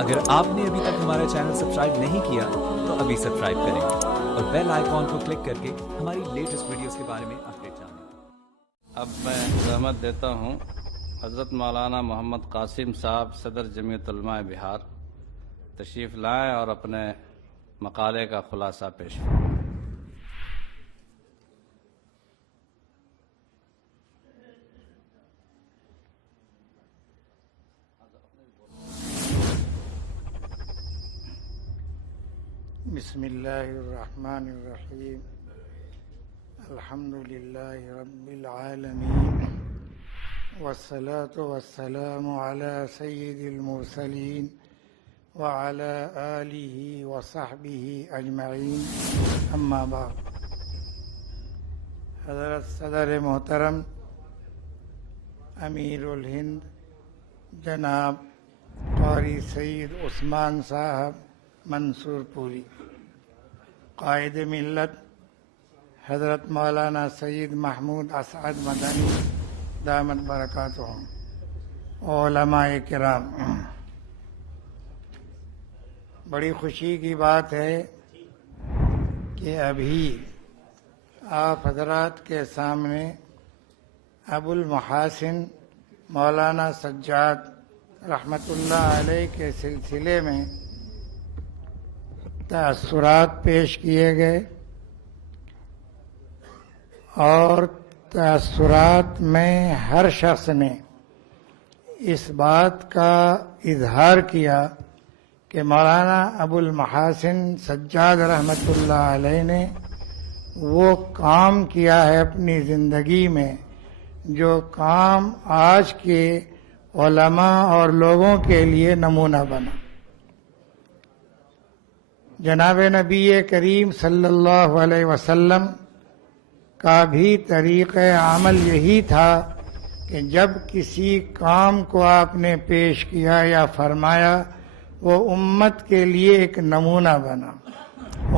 اگر آپ نے ابھی تک ہمارا چینل سبسکرائب نہیں کیا تو ابھی سبسکرائب کریں اور بیل آئیکن کو کلک کر کے ہماری لیٹسٹ ویڈیوز کے بارے میں اپڈیٹ جانیں۔ اب میں زحمت دیتا ہوں حضرت مولانا محمد قاسم صاحب صدر جمعیت علماء بہار تشریف لائیں اور اپنے مقالے کا خلاصہ پیش کریں۔ بسم اللہ الرحمن الرحیم الحمد للہ رب العالمین والصلاة والسلام علی سید المرسلین وعلی آلہ وصحبہ اجمعین اما بعد۔ حضرت صدر محترم امیر الہند جناب قاری سید عثمان صاحب منصور پوری، قائد ملت حضرت مولانا سید محمود اسعد مدنی دامت برکاتہم، علماء کرام، بڑی خوشی کی بات ہے کہ ابھی آپ حضرات کے سامنے ابو المحاسن مولانا سجاد رحمۃ اللہ علیہ کے سلسلے میں تأثرات پیش کیے گئے، اور تأثرات میں ہر شخص نے اس بات کا اظہار کیا کہ مولانا ابو المحاسن سجاد رحمۃ اللہ علیہ نے وہ کام کیا ہے اپنی زندگی میں جو کام آج کے علماء اور لوگوں کے لیے نمونہ بنا۔ جناب نبی کریم صلی اللہ علیہ وسلم کا بھی طریقہ عمل یہی تھا کہ جب کسی کام کو آپ نے پیش کیا یا فرمایا وہ امت کے لیے ایک نمونہ بنا،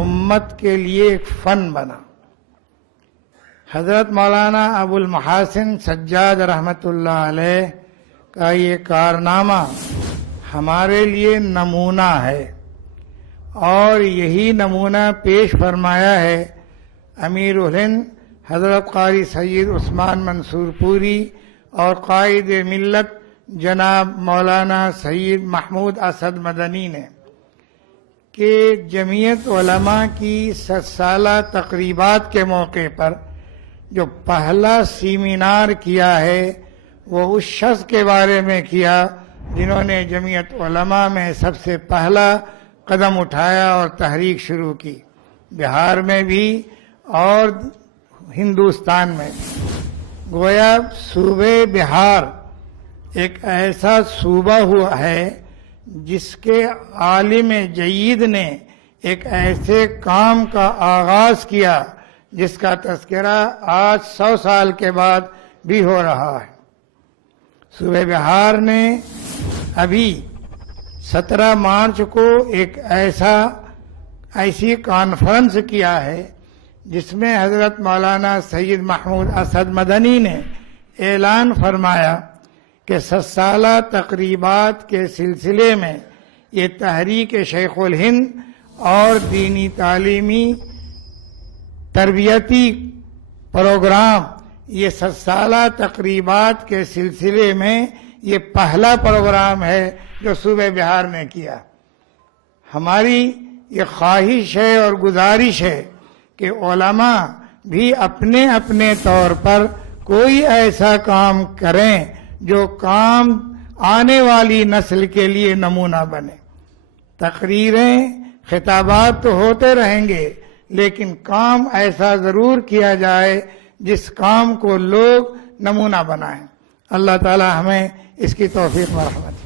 امت کے لیے ایک فن بنا۔ حضرت مولانا ابو المحاسن سجاد رحمۃ اللہ علیہ کا یہ کارنامہ ہمارے لیے نمونہ ہے، اور یہی نمونہ پیش فرمایا ہے امیر الہند حضرت قاری سید عثمان منصور پوری اور قائد ملت جناب مولانا سید محمود اسعد مدنی نے، کہ جمعیت علماء کی 100 سالہ تقریبات کے موقع پر جو پہلا سیمینار کیا ہے وہ اس شخص کے بارے میں کیا جنہوں نے جمعیت علماء میں سب سے پہلا قدم اٹھایا اور تحریک شروع کی، بہار میں بھی اور ہندوستان میں۔ گویا صوبے بہار ایک ایسا صوبہ ہوا ہے جس کے عالم جید نے ایک ایسے کام کا آغاز کیا جس کا تذکرہ آج 100 سال کے بعد بھی ہو رہا ہے۔ صوبہ بہار نے ابھی 17 مارچ کو ایک ایسی کانفرنس کیا ہے جس میں حضرت مولانا سید محمود اسعد مدنی نے اعلان فرمایا کہ 100 سالہ تقریبات کے سلسلے میں یہ تحریک شیخ الہند اور دینی تعلیمی تربیتی پروگرام، یہ 100 سالہ تقریبات کے سلسلے میں یہ پہلا پروگرام ہے جو صوبہ بہار نے کیا۔ ہماری یہ خواہش ہے اور گزارش ہے کہ علماء بھی اپنے اپنے طور پر کوئی ایسا کام کریں جو کام آنے والی نسل کے لیے نمونہ بنے۔ تقریریں، خطابات تو ہوتے رہیں گے، لیکن کام ایسا ضرور کیا جائے جس کام کو لوگ نمونہ بنائیں۔ اللہ تعالی ہمیں اس کی توفیق و رحمت